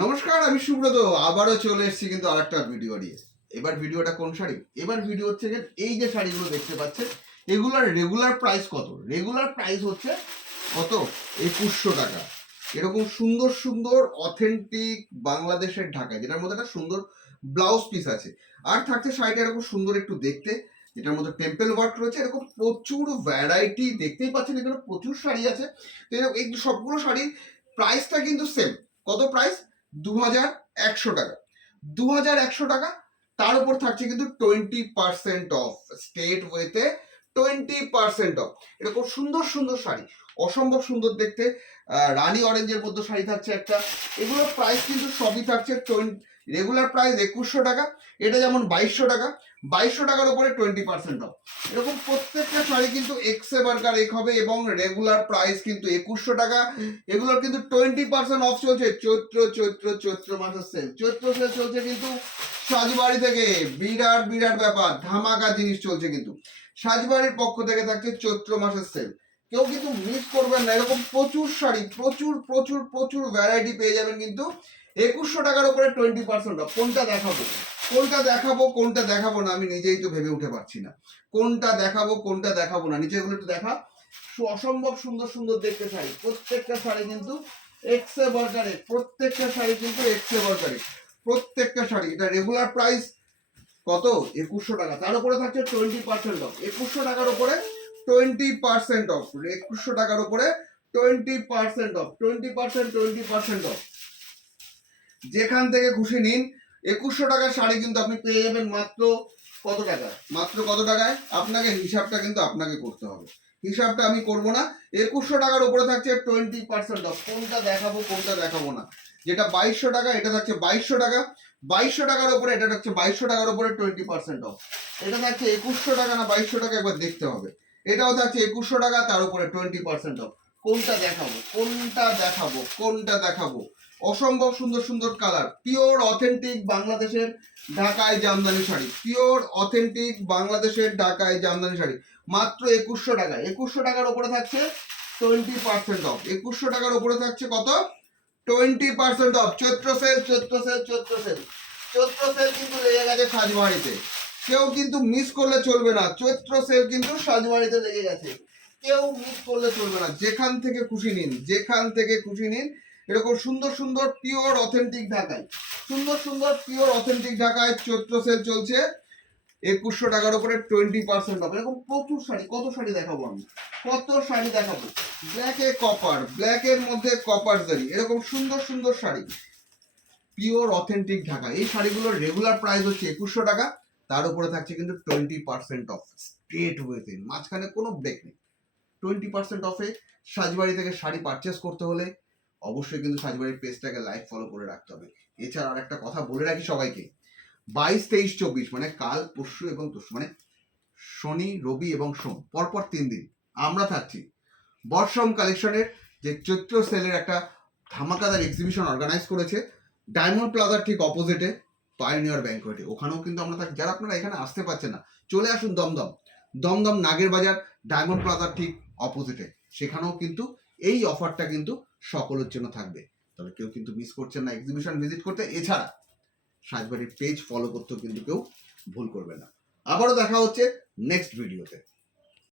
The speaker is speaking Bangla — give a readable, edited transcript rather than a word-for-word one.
নমস্কার, আমি সুব্রত। আবারও চলে এসেছি কিন্তু আরেকটা ভিডিও নিয়ে। এবার ভিডিওটা কোন শাড়ি? এবার ভিডিও হচ্ছে এই যে শাড়িগুলো দেখতে পাচ্ছেন, এগুলোর রেগুলার প্রাইস কত? রেগুলার প্রাইস হচ্ছে কত? 2100 টাকা। এরকম সুন্দর সুন্দর অথেন্টিক বাংলাদেশের ঢাকায়, যেটার মধ্যে একটা সুন্দর ব্লাউজ পিস আছে, আর থাকছে শাড়িটা এরকম সুন্দর একটু দেখতে, যেটার মধ্যে টেম্পল ওয়ার্ক রয়েছে। এরকম প্রচুর ভ্যারাইটি দেখতেই পাচ্ছেন, এখানে প্রচুর শাড়ি আছে। তো এই সবগুলো শাড়ির প্রাইসটা কিন্তু সেম। কত প্রাইস? 2100 টাকা। 2100 টাকা। তার উপর থাকছে কিন্তু 20% অফ, স্টেট ওয়েতে 20% অফ। এরকম সুন্দর সুন্দর শাড়ি, অসম্ভব সুন্দর দেখতে। রানী অরেঞ্জের মধ্যে শাড়ি থাকছে একটা। এগুলোর প্রাইস কিন্তু সবই থাকছে রেগুলার প্রাইস 2100 টাকা। এটা যেমন 2200 টাকা, 2200 টাকার উপরে 20% অফ। এরকম প্রত্যেকটা শাড়ি কিন্তু এক্সে বার্গার এক হবে, এবং রেগুলার প্রাইস কিন্তু 2100 টাকা। এগুলোর কিন্তু 20% অফ চলছে। চৈত্র মাসের সেল, চৈত্র সেল চলছে কিন্তু সাজবাড়ি থেকে। বিরাট বিরাট ব্যাপার, ধামাকা জিনিস চলছে কিন্তু সাজবাড়ির পক্ষ থেকে থাকছে চৈত্র মাসের সেল। কেউ কিন্তু মিস করবেন না। এরকম প্রচুর শাড়ি, প্রচুর প্রচুর প্রচুর ভ্যারাইটি পেয়ে যাবেন কিন্তু 2100 টাকার উপরে 20% অফ। কোনটা দেখাবো, কোনটা দেখাবো, কোনটা দেখাবো না, আমি নিজেই তো ভেবে উঠে পারছি না। কোনটা দেখাবো, কোনটা দেখাবো না, নিচে এগুলো একটু দেখা। অসম্ভব সুন্দর সুন্দর দেখতে শাড়ি, প্রত্যেকটা শাড়ি কিন্তু এক্সে বার্গারে, প্রত্যেকটা শাড়ি কিন্তু এক্সে বার্গারে, প্রত্যেকটা শাড়ি। এটা রেগুলার প্রাইস কত? 2100 টাকা। তার উপরে থাকছে 20% অফ। 2100 টাকার উপরে 20% অফ। 2100 টাকার উপরে 20% অফ, 20% অফ। যেখান থেকে খুশি নিন। 2100 টাকার শাড়ি কিন্তু আপনি পেয়ে যাবেন মাত্র কত টাকা? মাত্র কত টাকায়? আপনাকে হিসাবটা কিন্তু আপনাকে করতে হবে, হিসাবটা আমি করব না। 2100 টাকার উপরে থাকছে 20% অফ। কোনটা দেখাবো, কোনটা দেখাবো না। যেটা 2200 টাকা, এটা থাকছে 2200 টাকা। 2200 টাকার উপরে এটা থাকছে 2200 টাকার উপরে 20% অফ। এটা থাকছে 2100 টাকা না 2200 টাকা, একবার দেখতে হবে। এটাও থাকছে 2100 টাকা, তার উপরে 20% অফ। কোনটা দেখাবো, কোনটা দেখাবো, কোনটা দেখাবো? অসম্ভব সুন্দর সুন্দর কালার, পিওর অথেন্টিক বাংলাদেশের ঢাকায় জামদানি শাড়ি, পিওর অথেন্টিক বাংলাদেশের ঢাকায় জামদানি শাড়ি মাত্র 2100 টাকা। 2100 টাকার উপরে থাকছে 20% অফ। 2100 টাকার উপরে থাকছে কত? 20% off. Chaitra sale, Chaitra sale, Chaitra sale, Chaitra sale কিন্তু লেগে গেছে সাজবাড়িতে। কেউ কিন্তু মিস করলে চলবে না। চৈত্র সেল কিন্তু সাজবাড়িতে লেগে গেছে, কেউ মিস করলে চলবে না। যেখান থেকে খুশি নিন, যেখান থেকে খুশি নিন। এরকম সুন্দর সুন্দর পিওর অথেন্টিক ঢাকায়, সুন্দর সুন্দর পিওর অথেন্টিক ঢাকায় চৈত্র সেল চলছে 2100 টাকার উপরে 20% অফ। এরকম প্রচুর শাড়ি, কত শাড়ি দেখাবো আমি, কত শাড়ি দেখাবো। ব্ল্যাকে কপার, ব্ল্যাকের মধ্যে কপার জারি, এরকম সুন্দর সুন্দর শাড়ি পিওর অথেন্টিক ঢাকা। এই শাড়িগুলোর রেগুলার প্রাইস হচ্ছে 2100 টাকা। তার উপরে থাকছে কিন্তু 20% অফ, স্ট্রেট ওয়েতে, মাঝখানে কোনো ব্রেক নেই। 20% অফে সাজবাড়ি থেকে শাড়ি পারচেস করতে হলে অবশ্যই কিন্তু সাজবাড়ির পেজটাকে লাইক ফলো করে রাখতে হবে। এছাড়া আর একটা কথা বলে রাখি সবাইকে, 22, 23, 24 মানে কাল, পরশু এবং তরশু, মানে শনি, রবি এবং সোম, পরপর 3 দিন আমরা থাকছি বর্ষম কালেকশনের যে চৈত্র সেলের একটা ধামাকাদার এক্সিবিশন অর্গানাইজ করেছে ডায়মন্ড প্লাজার ঠিক অপোজিটে, পায়োনিয়ার ব্যাংকোয়েটে। ওখানেও কিন্তু আমরা থাকি। যারা আপনারা এখানে আসতে পারছেন না, চলে আসুন দমদম, দমদম নাগের বাজার, ডায়মন্ড প্লাজার ঠিক অপোজিটে। সেখানেও কিন্তু এই অফারটা কিন্তু সকলের জন্য থাকবে। তবে কেউ কিন্তু মিস করছেন না এক্সিবিশন ভিজিট করতে। এছাড়া সাজবাড়ির পেজ ফলো করতেও কিন্তু কেউ ভুল করবে না। আবারও দেখা হচ্ছে নেক্সট ভিডিওতে।